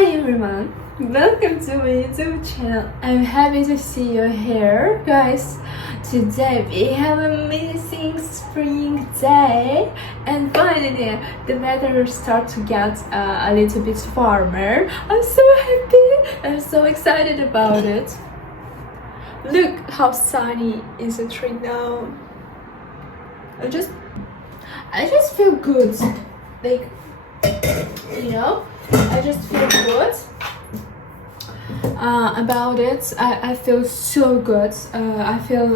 Hi everyone, welcome to my YouTube channel. I'm happy to see you here, guys. Today we have an amazing spring day, and finally the weather starts to get a little bit warmer. I'm so happy. I'm so excited about it. Look how sunny is it right now. I just feel good, like, you know, I just feel good about it. I feel so good. I feel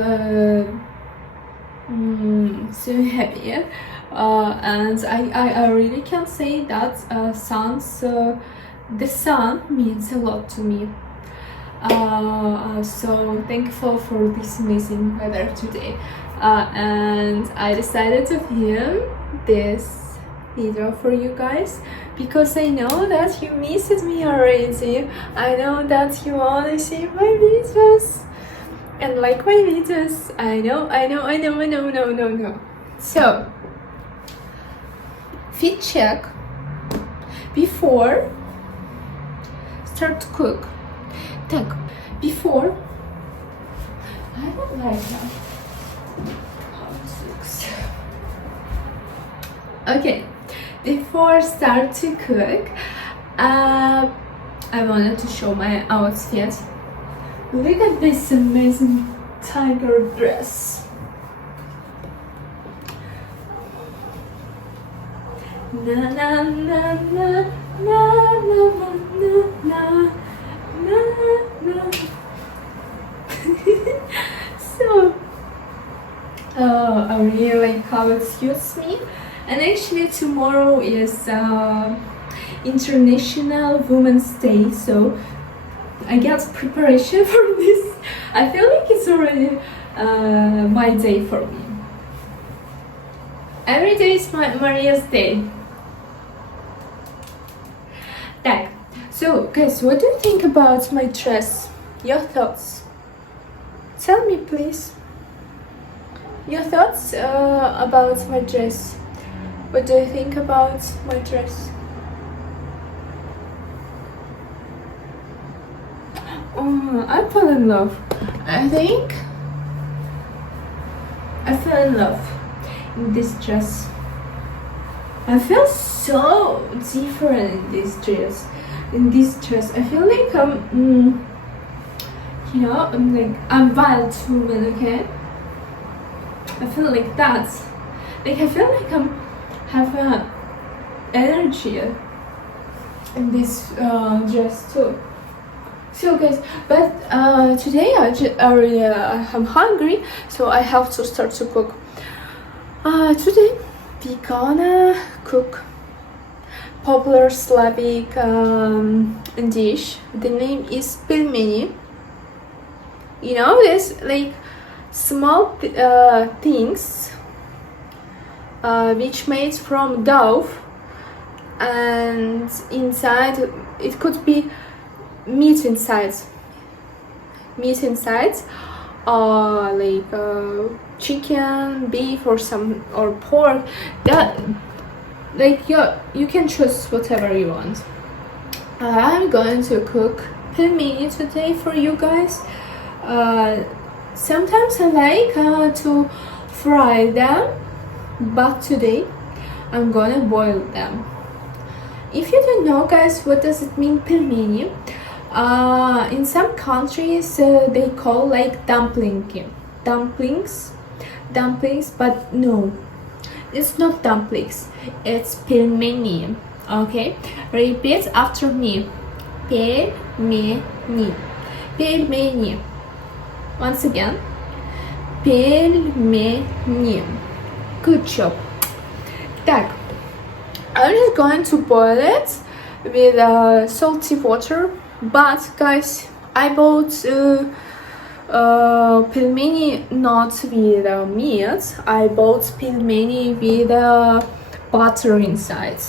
so happy, and I really can say that the sun means a lot to me. So thankful for this amazing weather today, and I decided to film this video for you guys because I know that you missed me already. I know that you want to see my videos and like my videos. I know. So fit check before start to cook. Так, before I don't like how it looks. Okay, before start to cook, I wanted to show my outfit. Look at this amazing tiger dress. Na na na na na na na na. No. So I really like how it suits me, and actually tomorrow is International Women's Day, so I get preparation for this. I feel like it's already my day for me. Every day is Maria's day. Так. So, guys, what do you think about my dress? Your thoughts? Tell me, please. Your thoughts about my dress. What do you think about my dress? I fell in love. I think I fell in love in this dress. I feel so different in this dress. I feel like I'm wild woman, okay? I feel like that. Like I feel like have a energy in this dress too. So guys, but today I'm hungry, so I have to start to cook. Today we gonna cook popular Slavic dish. The name is Pelmeni. You know, this like small things which made from dough, and inside it could be meat inside, like chicken, beef, or pork. That, like, you can choose whatever you want. I'm going to cook pelmeni today for you guys. Sometimes I like to fry them, but today I'm gonna boil them. If you don't know, guys, what does it mean, pelmeni? In some countries they call like dumplings, but no, it's not dumplings, it's pelmeni. Okay, repeat after me. Pelmeni. Once again, pelmeni. Good job. Так, I'm just going to boil it with salty water. But guys, I bought pelmeni not with meat. I bought pelmeni with butter inside.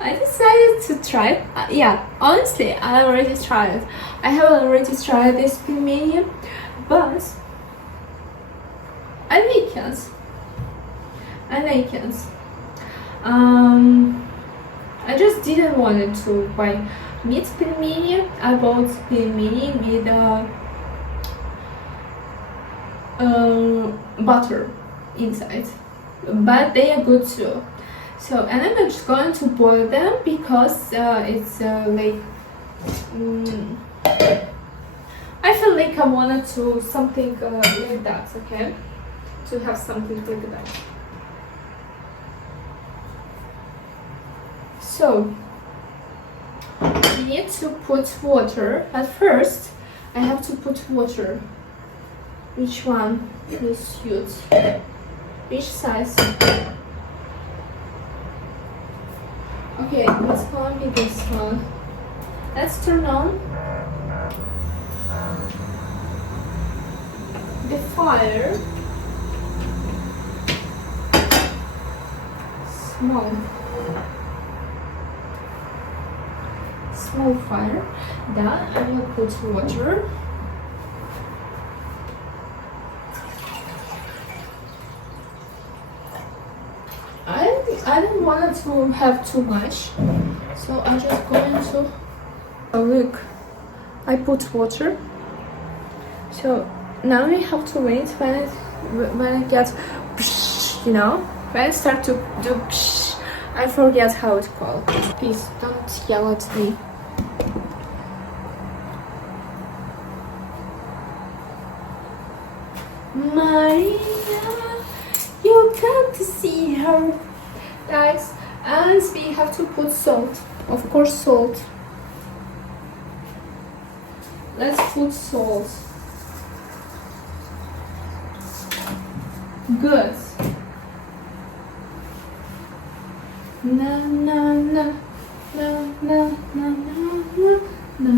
I decided to try it. Yeah, honestly, I already tried it. I have already tried this pelmeni, but I like it. I just didn't want to buy meat pelmeni. I bought pelmeni with butter inside, but they are good too. So, and I'm just going to boil them because it's like I feel like I wanted to something like that, okay? To have something like that. So, we need to put water. At first, I have to put water. Which one will suit? Which size? Okay, let's gonna be this one. Let's turn on the fire. Small fire. Then I will put water. I don't want to have too much, so I'm just going to. Oh, look, I put water. So now we have to wait when it gets, you know, when I start to do. I forget how it's called. Please don't yell at me. Maria, you got to see her. Guys, and we have to put salt. Of course, salt. Let's put salt. Good. Na na na na na na na na na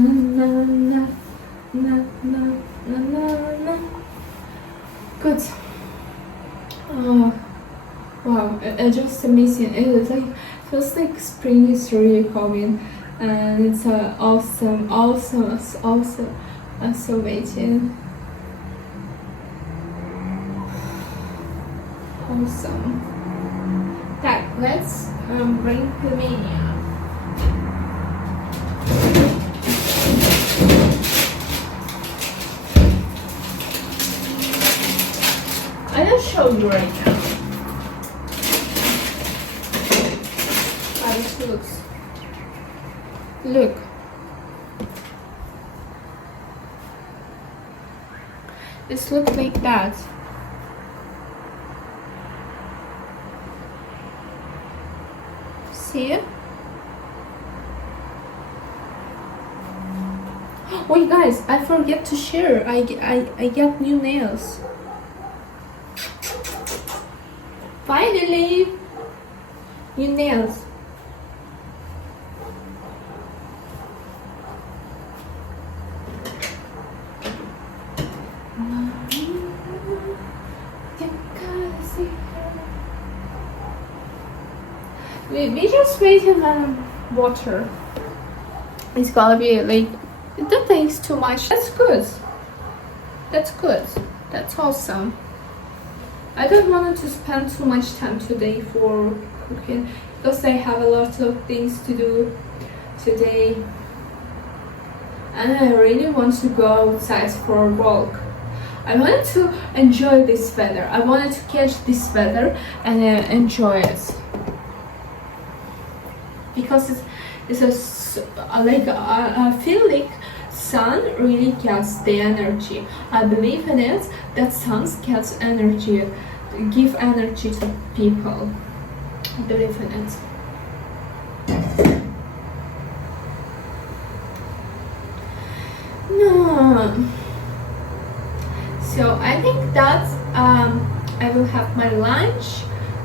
na na na na. Good. Oh, wow! I just amazing. It like feels like spring is really coming, and it's awesome. I'm so waiting. Awesome. Так, let's bring Pelmeni. I'll show you right now how it looks. Look. This looks like that. See it? Wait, guys, I forget to share. I got new nails. Finally, new nails. We just waited on water. It's gonna be like, it don't take too much. That's good. That's good. That's awesome. I don't want to spend too much time today for cooking because I have a lot of things to do today. And I really want to go outside for a walk. I wanted to enjoy this weather. I wanted to catch this weather and enjoy it. Because I feel like sun really gets the energy. I believe in it that sun gets energy, give energy to people. I believe in it. No. So I think that I will have my lunch.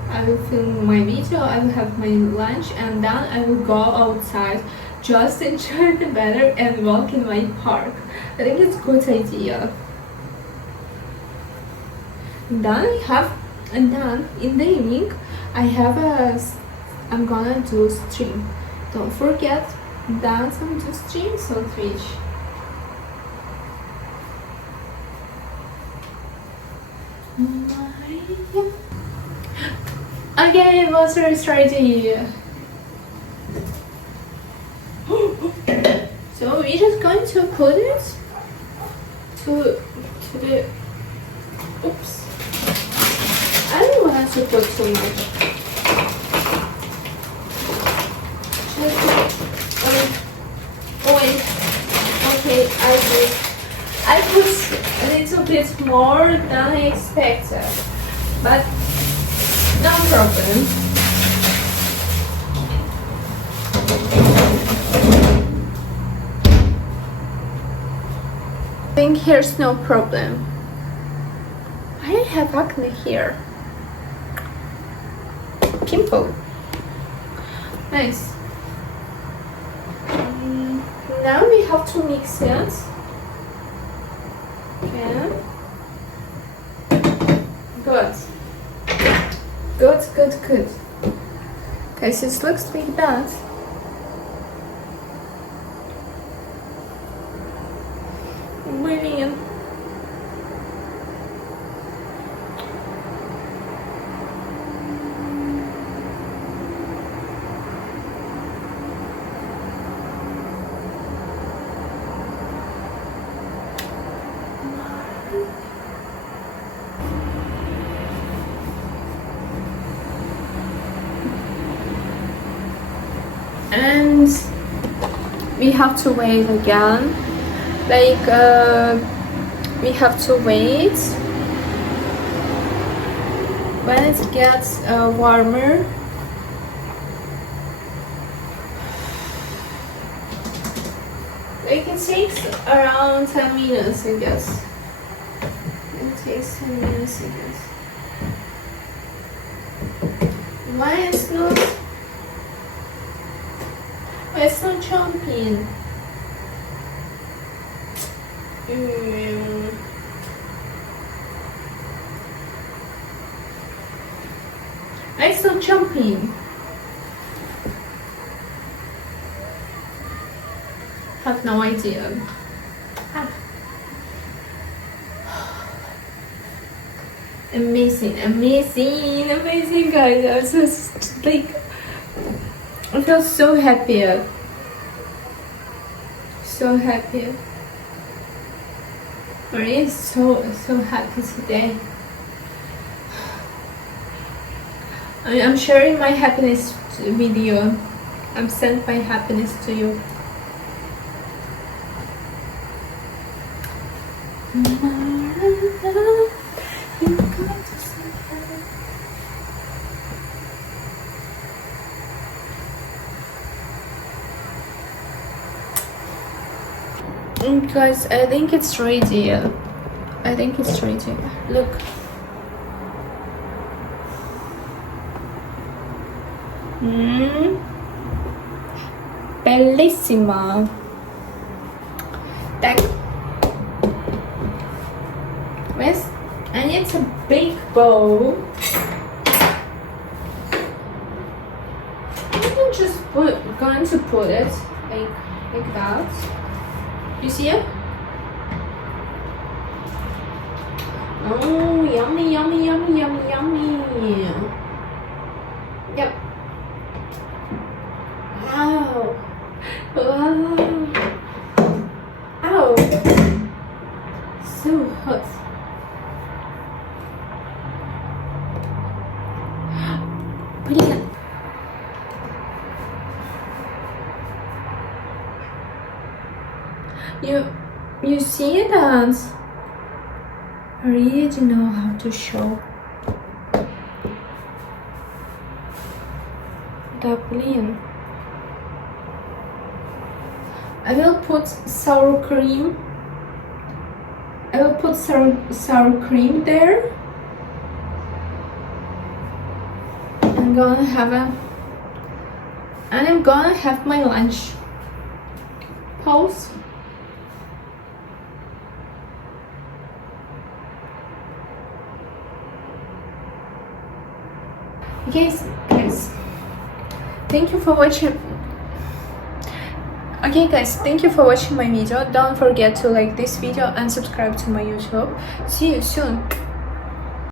I will film my video, I will have my lunch, and then I will go outside, just enjoy the weather and walk in my park. I think it's a good idea. And then in the evening, I'm gonna do stream. Don't forget, dance and do streams on Twitch. Okay, water is ready. we're just going to put it to the. Oops. I don't want to put too much. Wait. Okay, I put a little bit more than I expected, but no problem. I think here's no problem. I have acne here. Pimple. Nice. Now we have to mix it. Okay. Good. Good. Okay, so it looks like that. Brilliant. And we have to wait again, like we have to wait when it gets warmer. Like it takes around 10 minutes, I guess. It takes 10 minutes, I guess. Why it's not? It's not jumping. It's not jumping. Have no idea. Amazing, guys. I was just like, I feel so happy. So happy. Maria is so happy today. I'm sharing my happiness with you. I'm sending my happiness to you. Guys, I think it's ready. Look. Bellissima. Tak. Yes, and it's a big bowl. I'm just going to put it like that. You see it? Oh, yummy. Yep. Wow. Ow. So hot. Brilliant. You see that? I really don't know how to show the brilliant. I will put sour cream. I will put sour cream there. I'm gonna have my lunch. Pause. Guys, thank you for watching. Okay guys, thank you for watching my video. Don't forget to like this video and subscribe to my YouTube. See you soon.